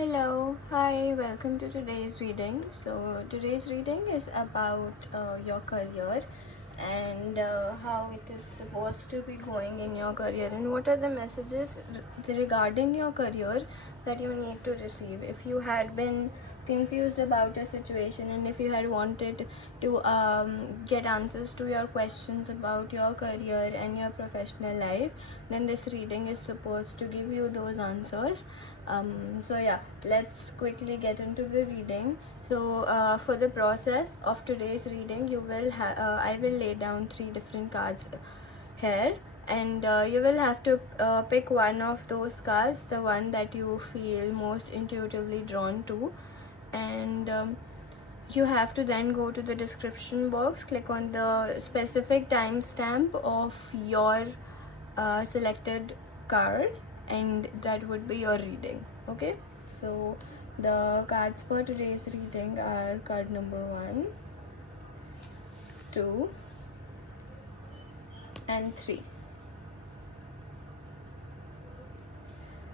Hello, hi, welcome to today's reading. So, today's reading is about your career and how it is supposed to be going in your career, and what are the messages regarding your career that you need to receive. If you had been confused about a situation and if you had wanted to get answers to your questions about your career and your professional life, then this reading is supposed to give you those answers. So yeah, let's quickly get into the reading. So for the process of today's reading, I will lay down 3 different cards here, and you will have to pick one of those cards, the one that you feel most intuitively drawn to, and you have to then go to the description box, click on the specific timestamp of your selected card, and that would be your reading. Okay, so the cards for today's reading are card number 1, 2 and 3.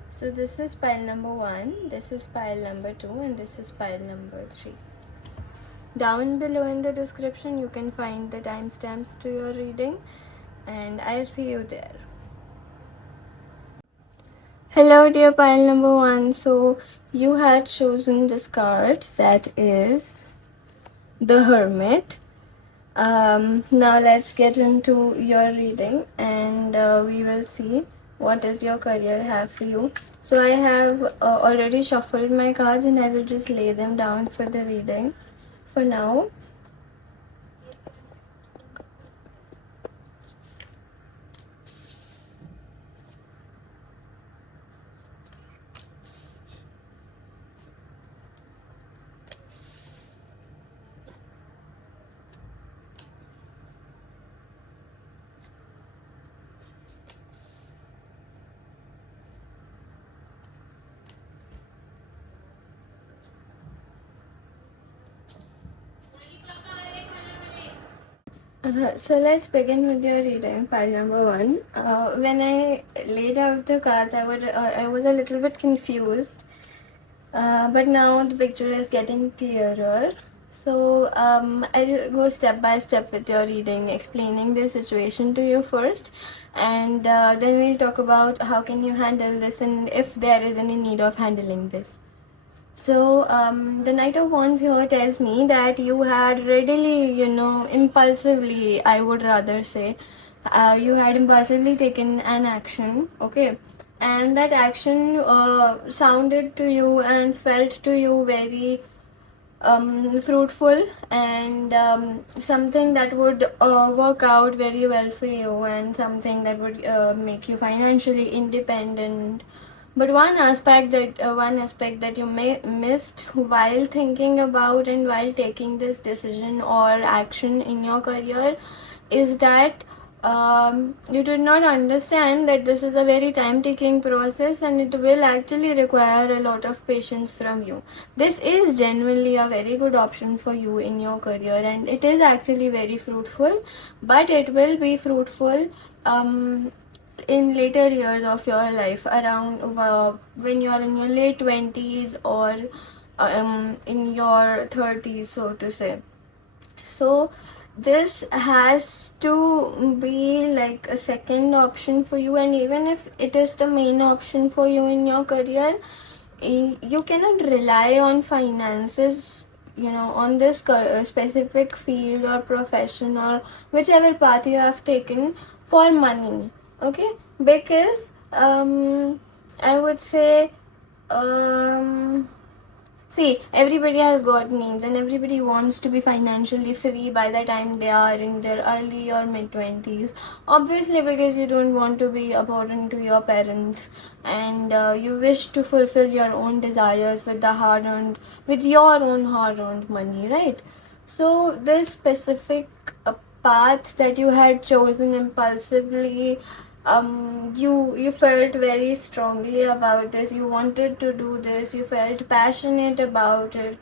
So this is pile number 1, this is pile number 2, and this is pile number 3. Down below in the description you can find the timestamps to your reading, and I'll see you there. Hello dear pile number 1. So you had chosen this card, that is the Hermit. Now let's get into your reading, and we will see what does your career have for you. So I have already shuffled my cards, and I will just lay them down for the reading for now. So let's begin with your reading, pile number 1. When I laid out the cards, I was a little bit confused, but now the picture is getting clearer. So I'll go step by step with your reading, explaining the situation to you first, and then we'll talk about how can you handle this and if there is any need of handling this. So the Knight of Wands here tells me that you had readily, impulsively, I would rather say, you had impulsively taken an action, okay? And that action sounded to you and felt to you very fruitful, and something that would work out very well for you, and something that would make you financially independent. But one aspect that you missed while thinking about and while taking this decision or action in your career is that you did not understand that this is a very time taking process, and it will actually require a lot of patience from you. This is genuinely a very good option for you in your career, and it is actually very fruitful, but it will be fruitful in later years of your life, around when you are in your late 20s or in your 30s, so to say. So this has to be like a second option for you, and even if it is the main option for you in your career, you cannot rely on finances, on this specific field or profession or whichever path you have taken for money, okay? Because I would say, see, everybody has got needs and everybody wants to be financially free by the time they are in their early or mid 20s. Obviously, because you don't want to be a burden to your parents, and you wish to fulfill your own desires with your own hard earned money, right? So, this specific path that you had chosen impulsively, you felt very strongly about this, you wanted to do this, you felt passionate about it.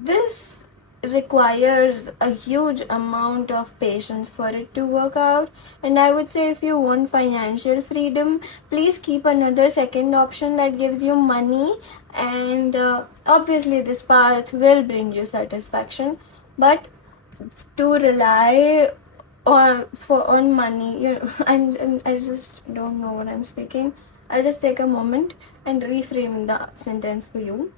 This requires a huge amount of patience for it to work out. And I would say, if you want financial freedom, please keep another second option that gives you money, and obviously this path will bring you satisfaction. But to rely on money, I just don't know what I'm speaking. I'll just take a moment and reframe the sentence for you.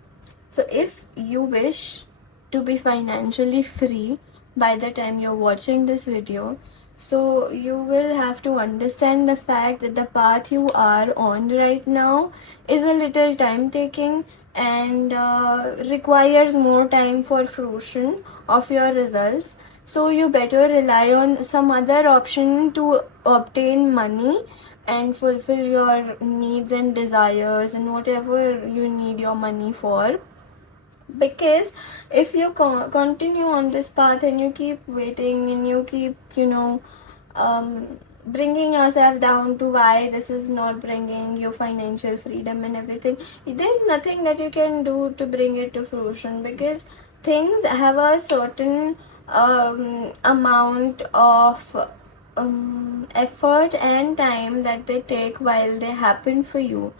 So if you wish to be financially free by the time you're watching this video, so you will have to understand the fact that the path you are on right now is a little time taking, and requires more time for fruition of your results. So you better rely on some other option to obtain money and fulfill your needs and desires and whatever you need your money for. Because if you continue on this path and you keep waiting and you keep, bringing yourself down to why this is not bringing you financial freedom and everything, there's nothing that you can do to bring it to fruition, because things have a certain amount of effort and time that they take while they happen for you.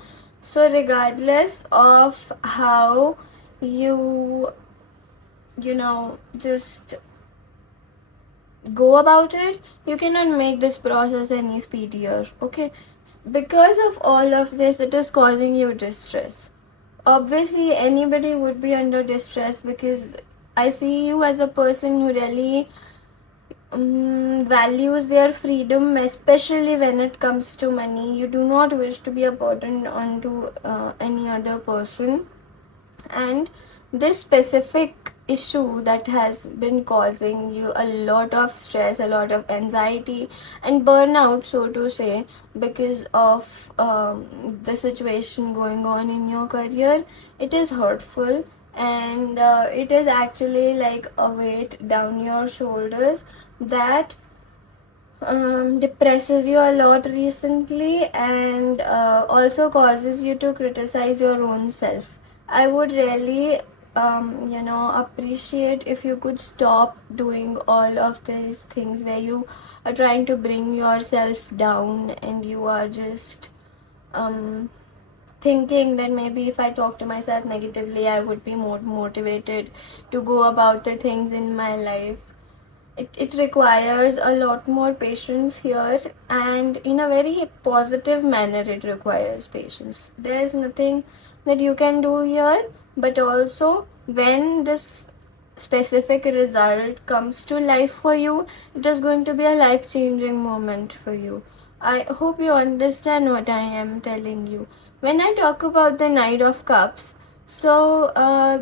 So regardless of how you just go about it, you cannot make this process any speedier. Okay, because of all of this, it is causing you distress. Obviously anybody would be under distress, because I see you as a person who really values their freedom, especially when it comes to money. You do not wish to be a burden onto any other person, and this specific issue that has been causing you a lot of stress, a lot of anxiety and burnout, so to say, because of the situation going on in your career, it is hurtful, and it is actually like a weight down your shoulders that depresses you a lot recently, and also causes you to criticize your own self. I would really appreciate if you could stop doing all of these things where you are trying to bring yourself down, and you are just thinking that maybe if I talk to myself negatively, I would be more motivated to go about the things in my life. It requires a lot more patience here, and in a very positive manner it requires patience. There's nothing that you can do here, but also when this specific result comes to life for you, it is going to be a life changing moment for you. I hope you understand what I am telling you. When I talk about the Knight of Cups, so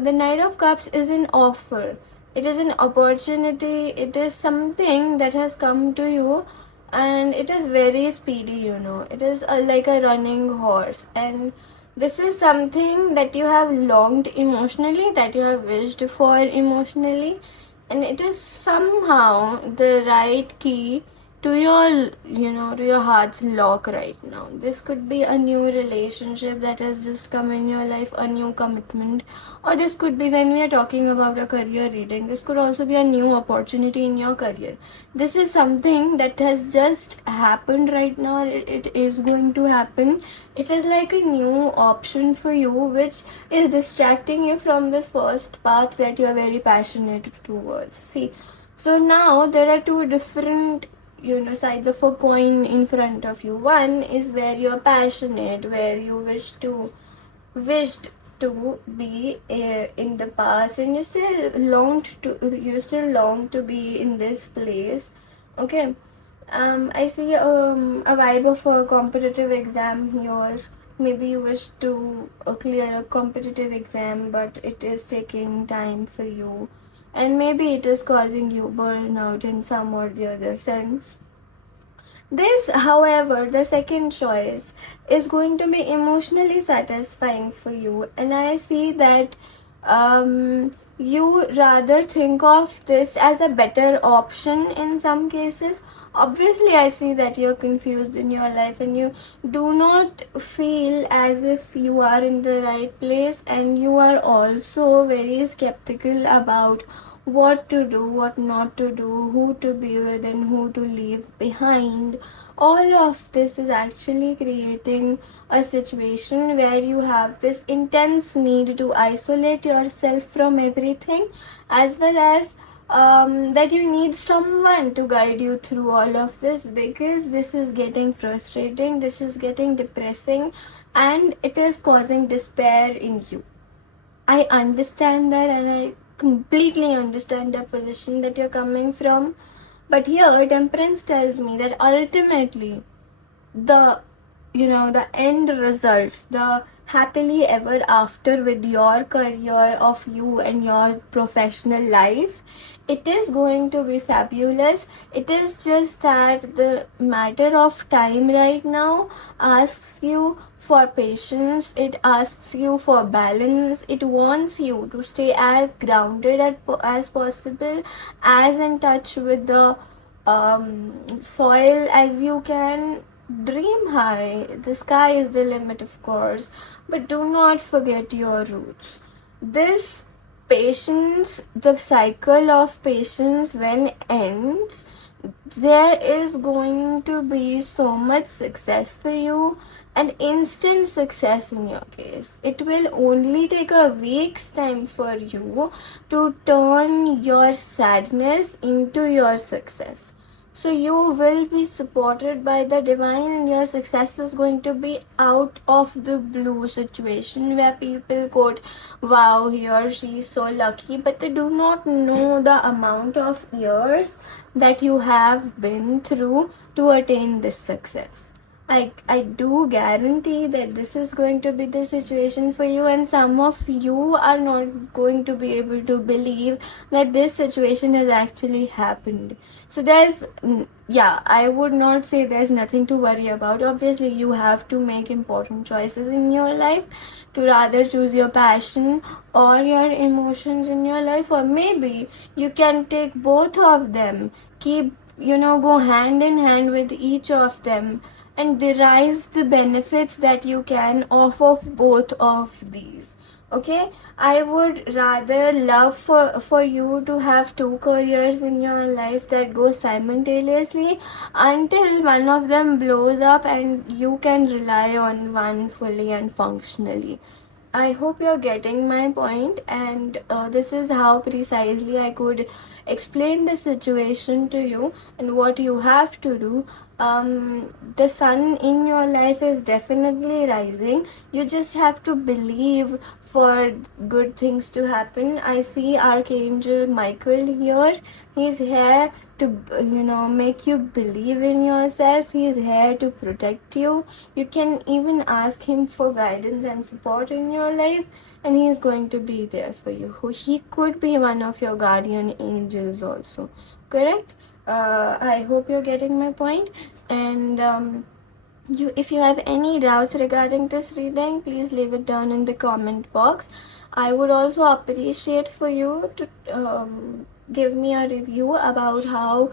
the Knight of Cups is an offer, it is an opportunity, it is something that has come to you, and it is very speedy, it is like a running horse, and this is something that you have longed emotionally, that you have wished for emotionally, and it is somehow the right key to your to your heart's lock right now. This could be a new relationship that has just come in your life, a new commitment, or this could be, when we are talking about a career reading, this could also be a new opportunity in your career. This is something that has just happened right now. It is going to happen. It is like a new option for you, which is distracting you from this first path that you are very passionate towards. See, so now there are two different sides of a coin in front of you. One is where you're passionate, where you wished to be in the past, and you still long to be in this place. Okay, I see a vibe of a competitive exam here. Maybe you wish to clear a competitive exam, but it is taking time for you, and maybe it is causing you burnout in some or the other sense. This, however, the second choice is going to be emotionally satisfying for you, and I see that you rather think of this as a better option in some cases. Obviously, I see that you're confused in your life and you do not feel as if you are in the right place, and you are also very skeptical about what to do, what not to do, who to be with, and who to leave behind. All of this is actually creating a situation where you have this intense need to isolate yourself from everything, as well as that you need someone to guide you through all of this, because this is getting frustrating, this is getting depressing, and it is causing despair in you. I understand that, and I completely understand the position that you're coming from. But here, Temperance tells me that ultimately, the the end results, the happily ever after with your career of you and your professional life, it is going to be fabulous. It is just that the matter of time right now asks you for patience, it asks you for balance, it wants you to stay as grounded as possible, as in touch with the soil as you can. Dream high, the sky is the limit, of course, but do not forget your roots. This patience, the cycle of patience, when ends, there is going to be so much success for you, and instant success in your case. It will only take a week's time for you to turn your sadness into your success. So you will be supported by the divine, and your success is going to be out of the blue situation where people quote, wow, he or she is so lucky, but they do not know the amount of years that you have been through to attain this success. I do guarantee that this is going to be the situation for you, and some of you are not going to be able to believe that this situation has actually happened. So yeah, I would not say there's nothing to worry about. Obviously, you have to make important choices in your life to rather choose your passion or your emotions in your life, or maybe you can take both of them, keep, go hand in hand with each of them, and derive the benefits that you can off of both of these. Okay, I would rather love for you to have two careers in your life that go simultaneously until one of them blows up and you can rely on one fully and functionally. I hope you're getting my point, and this is how precisely I could explain the situation to you and what you have to do. The sun in your life is definitely rising. You just have to believe for good things to happen. I see Archangel Michael here. He's here to, make you believe in yourself. He's here to protect you. You can even ask him for guidance and support in your life, and he is going to be there for you. He could be one of your guardian angels also. Correct? I hope you're getting my point. And if you have any doubts regarding this reading, please leave it down in the comment box. I would also appreciate for you to give me a review about how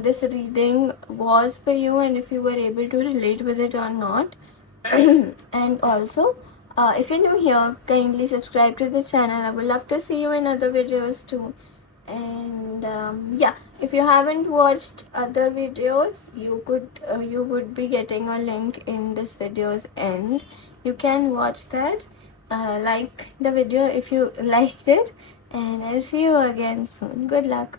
this reading was for you, and if you were able to relate with it or not. And also, if you're new here, kindly subscribe to the channel. I would love to see you in other videos too. And yeah, if you haven't watched other videos, you would be getting a link in this video's end. You can watch that. Like the video if you liked it, and I'll see you again soon. Good luck.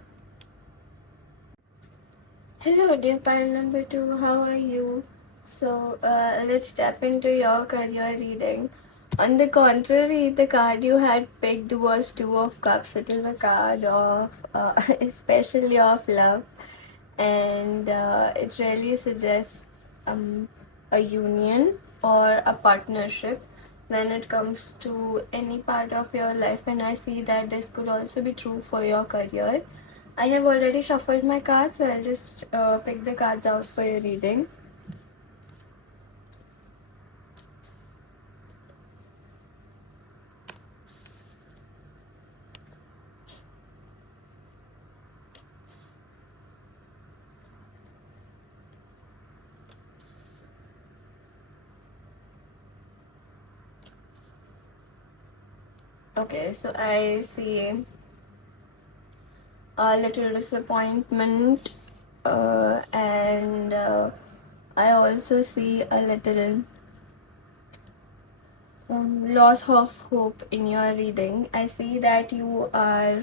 Hello, dear pile number 2. How are you? So let's step into your career reading. On the contrary, the card you had picked was Two of Cups. It is a card of, especially of love, and it really suggests a union or a partnership when it comes to any part of your life. And I see that this could also be true for your career. I have already shuffled my cards, so I'll just pick the cards out for your reading. Okay, so I see a little disappointment, and I also see a little loss of hope in your reading. I see that you are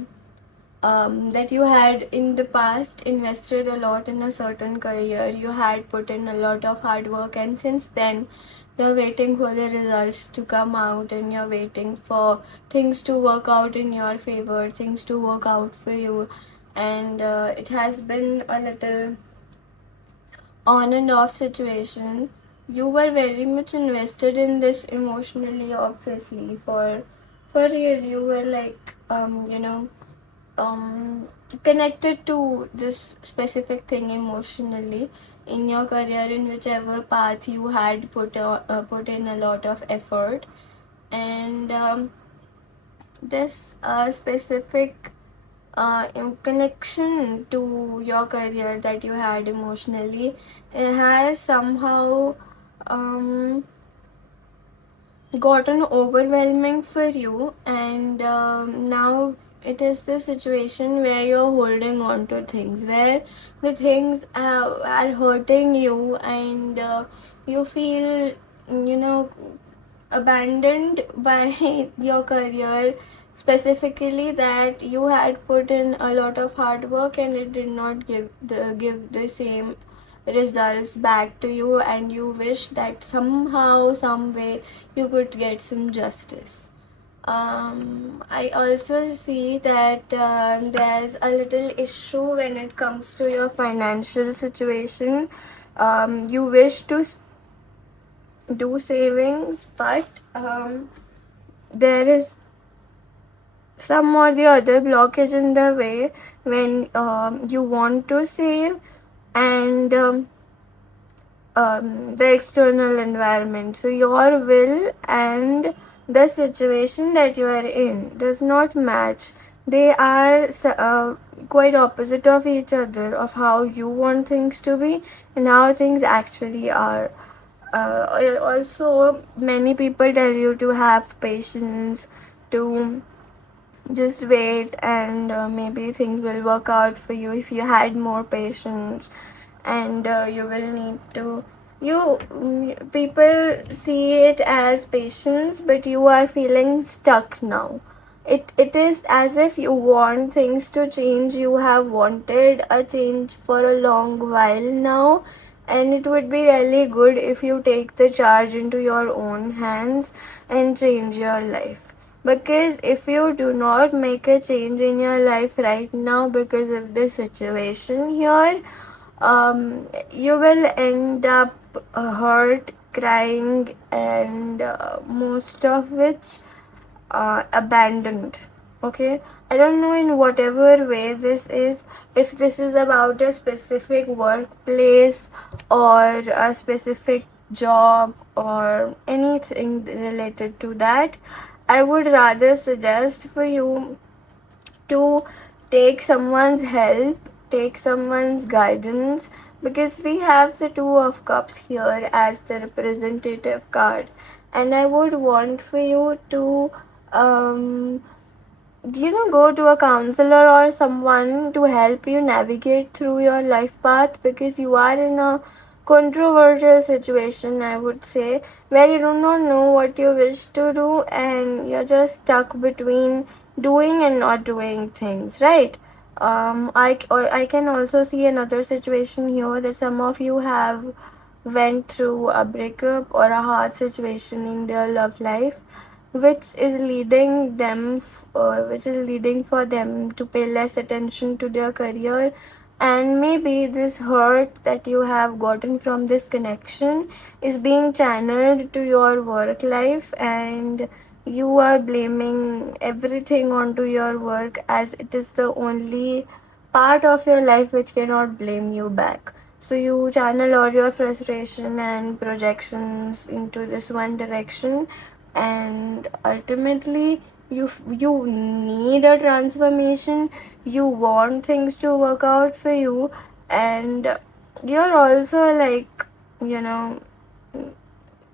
that you had in the past invested a lot in a certain career. You had put in a lot of hard work, and since then you're waiting for the results to come out, and you're waiting for things to work out in your favor, things to work out for you. And it has been a little on and off situation. You were very much invested in this emotionally, obviously. For real, you were like um connected to this specific thing emotionally in your career, in whichever path you had put in a lot of effort. And this specific connection to your career that you had emotionally, it has somehow um, gotten overwhelming for you. And now it is the situation where you're holding on to things, where the things are hurting you, and you feel, you know, abandoned by your career, specifically that you had put in a lot of hard work and it did not give the same results back to you, and you wish that somehow, some way, you could get some justice. I also see that there's a little issue when it comes to your financial situation. You wish to do savings, but there is some or the other blockage in the way when you want to save, and the external environment. So your will and the situation that you are in does not match. They are quite opposite of each other, of how you want things to be and how things actually are. Also, many people tell you to have patience, to just wait, and maybe things will work out for you if you had more patience. And you will need to, people see it as patience, but you are feeling stuck now. It is as if you want things to change. You have wanted a change for a long while now, and it would be really good if you take the charge into your own hands and change your life. Because if you do not make a change in your life right now because of the situation here, you will end up hurt, crying, and most of which abandoned. Okay, I don't know in whatever way this is, if this is about a specific workplace or a specific job or anything related to that. I would rather suggest for you to take someone's help, take someone's guidance, because we have the Two of Cups here as the representative card. And I would want for you to um, go to a counselor or someone to help you navigate through your life path, because you are in a controversial situation, I would say, where you do not know what you wish to do and you're just stuck between doing and not doing things, right? I can also see another situation here, that some of you have went through a breakup or a hard situation in their love life, which is leading for them to pay less attention to their career. And maybe this hurt that you have gotten from this connection is being channeled to your work life, and you are blaming everything onto your work, as it is the only part of your life which cannot blame you back. So you channel all your frustration and projections into this one direction, and ultimately you need a transformation. You want things to work out for you, and you're also like, you know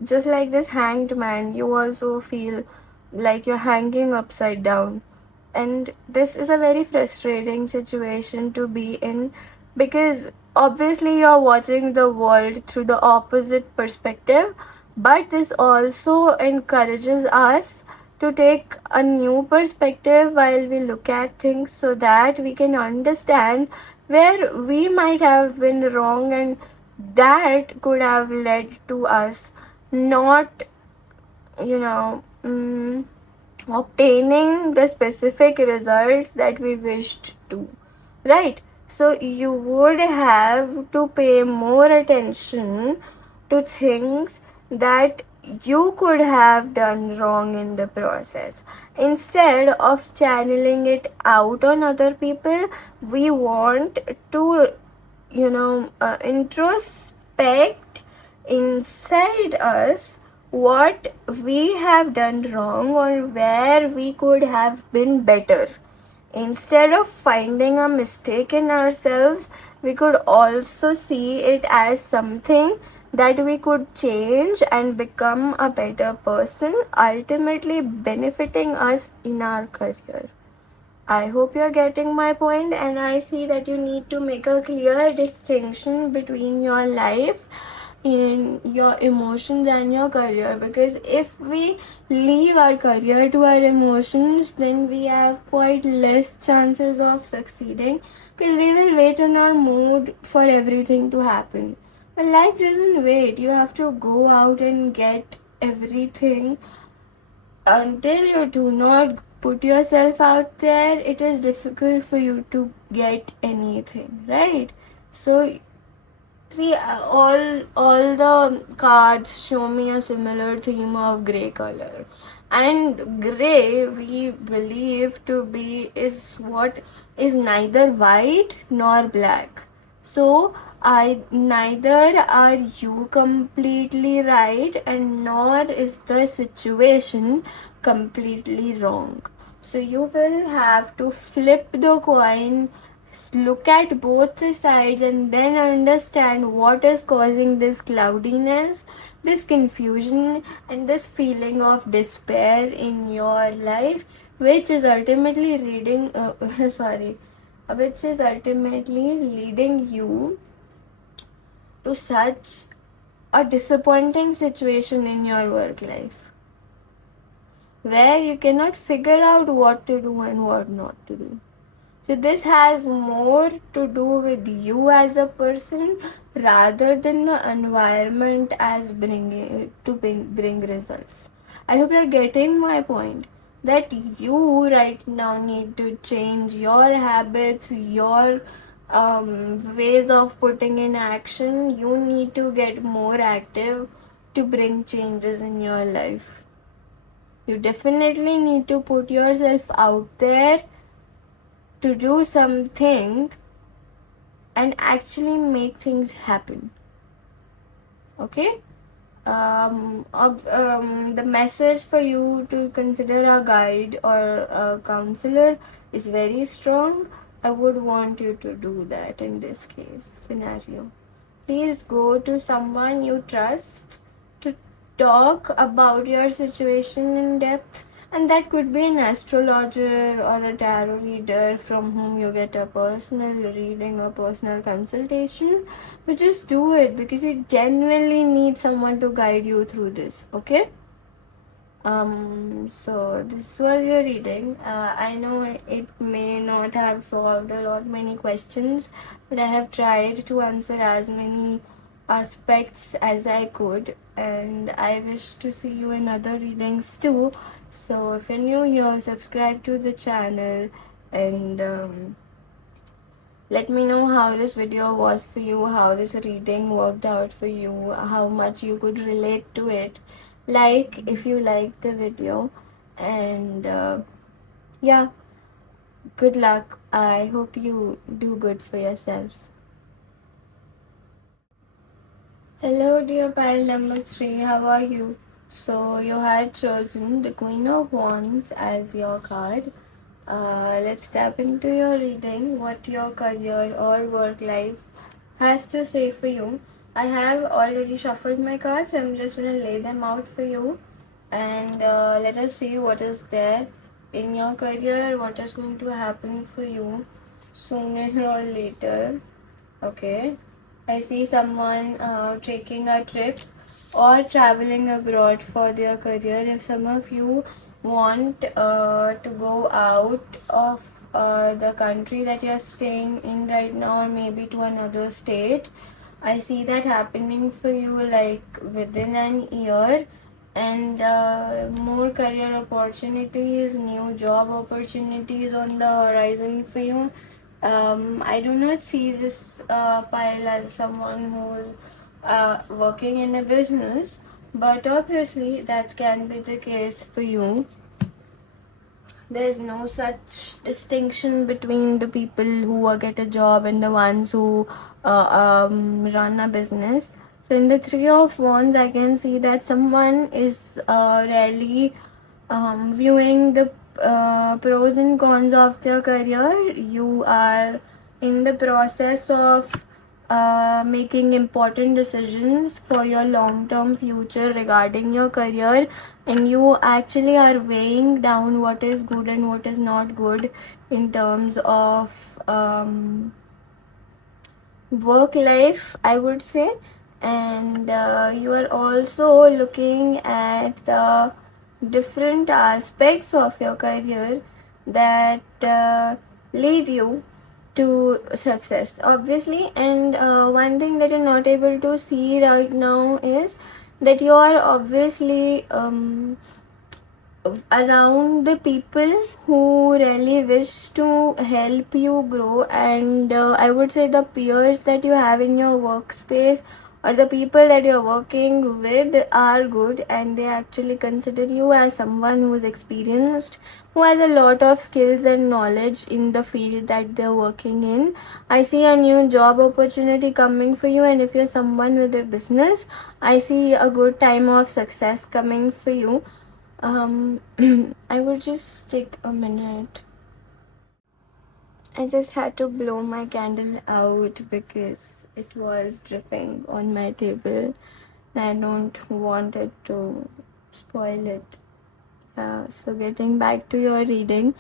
just like this hanged man, you also feel like you're hanging upside down. And this is a very frustrating situation to be in, because obviously you're watching the world through the opposite perspective, but this also encourages us to take a new perspective while we look at things, so that we can understand where we might have been wrong, and that could have led to us not, you know, obtaining the specific results that we wished to, right? So you would have to pay more attention to things that you could have done wrong in the process. Instead of channeling it out on other people, we want to, introspect inside us what we have done wrong, or where we could have been better. Instead of finding a mistake in ourselves, we could also see it as something that we could change and become a better person, ultimately benefiting us in our career. I hope you're getting my point, and I see that you need to make a clear distinction between your life, in your emotions and your career, because if we leave our career to our emotions, then we have quite less chances of succeeding, because we will wait in our mood for everything to happen. But life doesn't wait. You have to go out and get everything. Until you do not put yourself out there, it is difficult for you to get anything, right? So see, all the cards show me a similar theme of gray color, and gray we believe to be is what is neither white nor black. So I neither are you completely right, and nor is the situation completely wrong. So you will have to flip the coin, look at both the sides, and then understand what is causing this cloudiness, this confusion, and this feeling of despair in your life, which is ultimately which is ultimately leading you to such a disappointing situation in your work life, where you cannot figure out what to do and what not to do. So this has more to do with you as a person, rather than the environment as bring results. I hope you're getting my point, that you right now need to change your habits, your ways of putting in action. You need to get more active to bring changes in your life. You definitely need to put yourself out there to do something and actually make things happen. Okay? The message for you to consider a guide or a counselor is very strong. I would want you to do that in this case scenario. Please go to someone you trust to talk about your situation in depth, and that could be an astrologer or a tarot reader from whom you get a personal reading or personal consultation. But just do it, because you genuinely need someone to guide you through this, okay? So this was your reading. I know it may not have solved a lot many questions, but I have tried to answer as many aspects as I could, and I wish to see you in other readings too. So if you're new here, subscribe to the channel, and let me know how this video was for you, how this reading worked out for you, how much you could relate to it. Like if you liked the video, and yeah, good luck. I hope you do good for yourself. Hello, dear pile number 3. How are you? So you had chosen the Queen of Wands as your card. Let's step into your reading, what your career or work life has to say for you. I have already shuffled my cards, so I'm just going to lay them out for you, and let us see what is there in your career, what is going to happen for you sooner or later. Okay, I see someone taking a trip or traveling abroad for their career. If some of you want to go out of the country that you're staying in right now, or maybe to another state, I see that happening for you like within an year, and more career opportunities, new job opportunities on the horizon for you. I do not see this pile as someone who's working in a business, but obviously that can be the case for you. There's no such distinction between the people who work at a job and the ones who run a business. So in the Three of Wands, I can see that someone is really viewing the pros and cons of their career. You are in the process of making important decisions for your long-term future regarding your career, and you actually are weighing down what is good and what is not good in terms of work life, I would say. And you are also looking at the different aspects of your career that lead you to success, obviously. And one thing that you're not able to see right now is that you are obviously around the people who really wish to help you grow. And I would say the peers that you have in your workspace, or the people that you're working with, are good, and they actually consider you as someone who is experienced, who has a lot of skills and knowledge in the field that they're working in. I see a new job opportunity coming for you, and if you're someone with a business, I see a good time of success coming for you. I would just take a minute. I just had to blow my candle out because it was dripping on my table. I don't want it to spoil it. So getting back to your reading,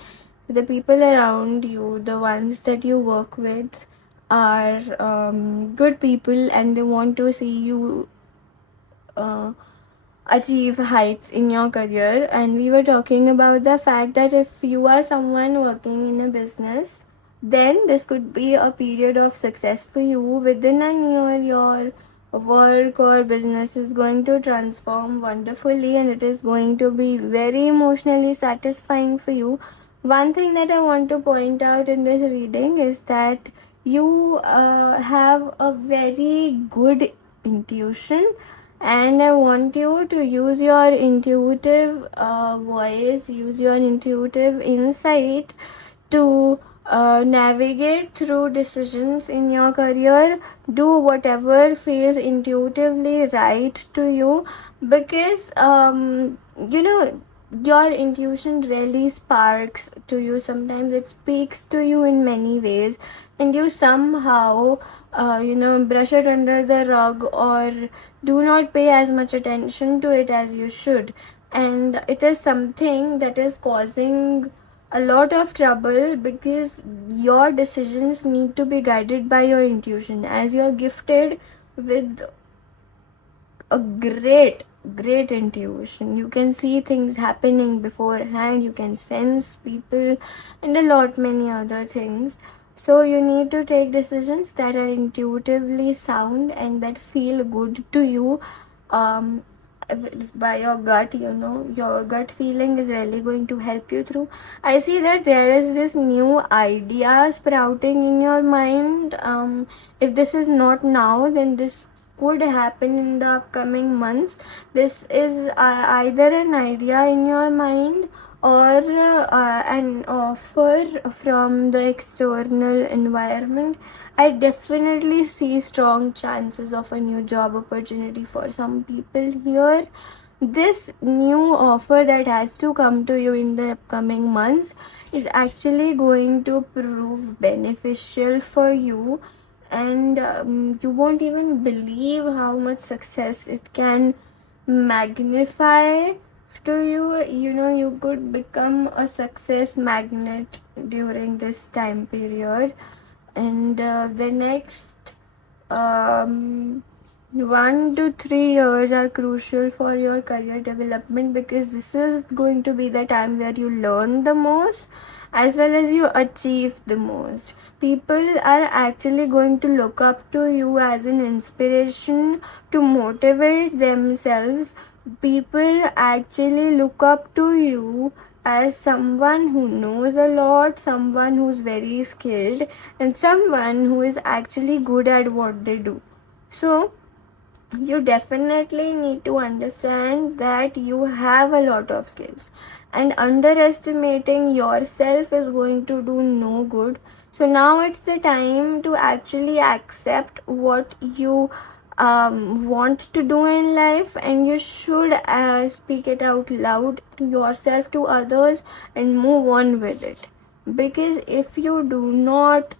the people around you, the ones that you work with, are good people, and they want to see you uh, achieve heights in your career. And we were talking about the fact that if you are someone working in a business, then this could be a period of success for you. Within a year, your work or business is going to transform wonderfully, and it is going to be very emotionally satisfying for you. One thing that I want to point out in this reading is that you have a very good intuition, and I want you to use your intuitive voice, use your intuitive insight to navigate through decisions in your career. Do whatever feels intuitively right to you, because you know, your intuition really sparks to you. Sometimes it speaks to you in many ways, and you somehow brush it under the rug, or do not pay as much attention to it as you should. And it is something that is causing a lot of trouble, because your decisions need to be guided by your intuition. As you're gifted with a great intuition, you can see things happening beforehand, you can sense people, and a lot many other things. So you need to take decisions that are intuitively sound and that feel good to you. um by your gut, your gut feeling is really going to help you through. I see that there is this new idea sprouting in your mind. If this is not now, then this could happen in the upcoming months. This is either an idea in your mind, or an offer from the external environment. I definitely see strong chances of a new job opportunity for some people here. This new offer that has to come to you in the upcoming months is actually going to prove beneficial for you, and you won't even believe how much success it can magnify to you. You know, you could become a success magnet during this time period. And the next 1 to 3 years are crucial for your career development, because this is going to be the time where you learn the most as well as you achieve the most. People are actually going to look up to you as an inspiration to motivate themselves. People actually look up to you as someone who knows a lot, someone who's very skilled, and someone who is actually good at what they do. So you definitely need to understand that you have a lot of skills, and underestimating yourself is going to do no good. So now it's the time to actually accept what you want to do in life, and you should speak it out loud to yourself, to others, and move on with it. Because if you do not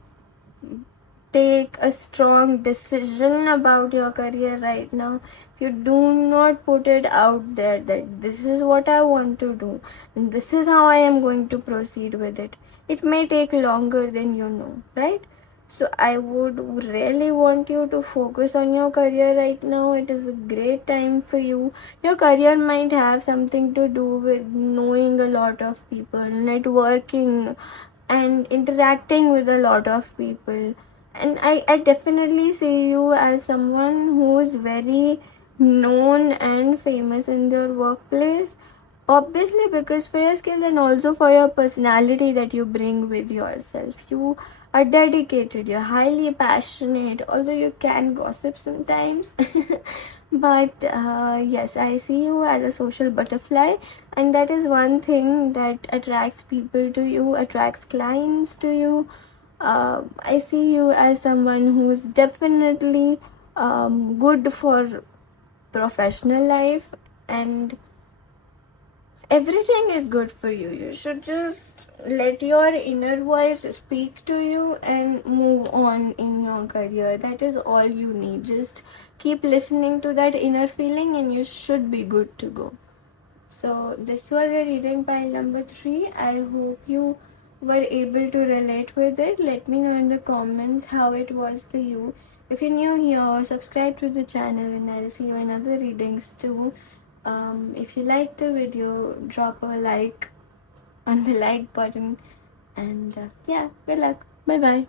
take a strong decision about your career right now, if you do not put it out there that this is what I want to do and this is how I am going to proceed with it, it may take longer than you know, right? So I would really want you to focus on your career right now. It is a great time for you. Your career might have something to do with knowing a lot of people, networking, and interacting with a lot of people. And I definitely see you as someone who is very known and famous in their workplace, obviously because for your skills and also for your personality that you bring with yourself. You are dedicated, you're highly passionate, although you can gossip sometimes. But yes, I see you as a social butterfly, and that is one thing that attracts people to you, attracts clients to you. I see you as someone who is definitely good for professional life, and everything is good for you. You should just let your inner voice speak to you and move on in your career. That is all you need. Just keep listening to that inner feeling and you should be good to go. So this was a reading pile number 3. I hope you were able to relate with it. Let me know in the comments how it was for you. If you're new here, subscribe to the channel and I'll see you in other readings too. If you liked the video, drop a like on the like button, and yeah, good luck. Bye bye.